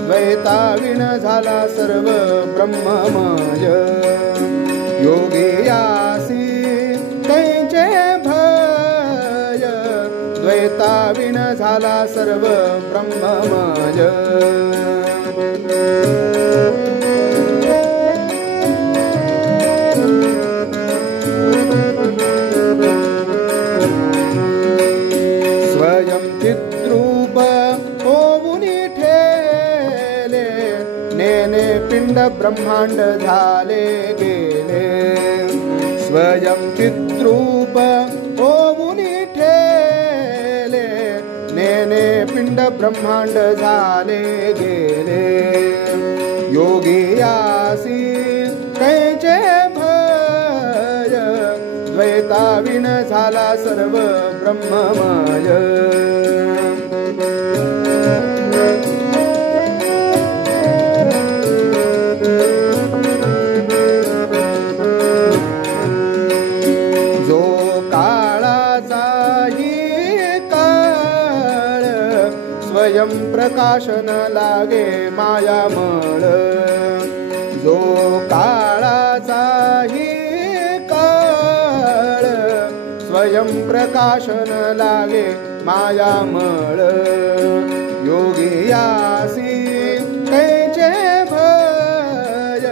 द्वैताविण झाला सर्व ब्रह्ममय। योगियासी तैचे भय, द्वैताविण झाला सर्व ब्रह्ममय। स्वयं चिद्रूप होऊनी ठेले, नेने पिंड ब्रह्मांड झाले गेले। स्वयं चिद्रूप होऊनी ठेले, नेने पिंड ब्रह्मांड झाले गेले। योगियासी कैचे भय, द्वैताविण झाला सर्व ब्रह्ममय। जो काळाचाही काळ, स्वयं प्रकाशन लागे मायामळ। जो काळाचाही काळ, स्वयं प्रकाशन लागे मायामळ। योगियासी कैचे भय,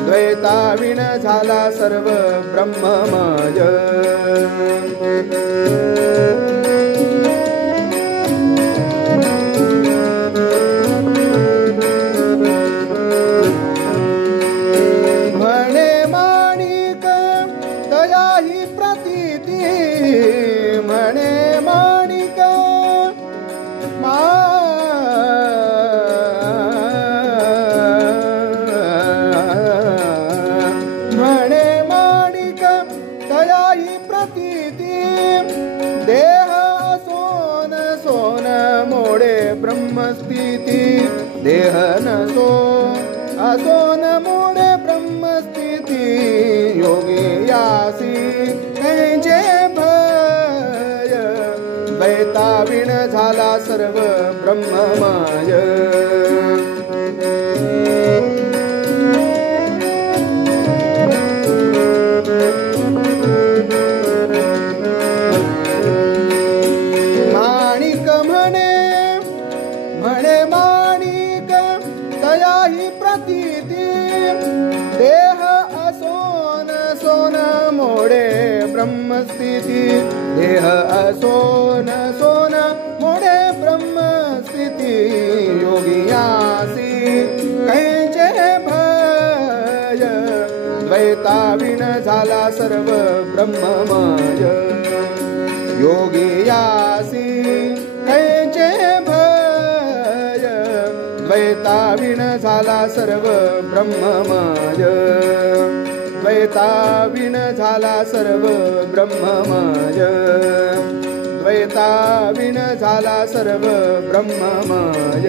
द्वैताविण झाला सर्व ब्रह्ममय। म्हणे माणिक तयाही प्रतीती, म्हणे माणिक म्हणे माणिक तयाही प्रतीती। देह सोन सोन मोडे ब्रह्मस्थिती, देह नसो असोन मोडे ब्रह्मस्थिती। योगियासी कैचे भय, द्वैताविण झाला सर्व ब्रह्ममय। माणिक म्हणे म्हणे माणिक तयाही प्रतीती। देह असोन सोन मोडे ब्रह्मस्थिती, देह असोन सोन मोडे ब्रह्मस्थिती। योगियासी कैचे भय, द्वैताविण झाला सर्व ब्रह्ममय। योगियासी कैचे भय, द्वैताविण झाला सर्व ब्रह्ममय। द्वैताविण झाला सर्व ब्रह्ममय। द्वैताविण झाला सर्व ब्रह्ममय।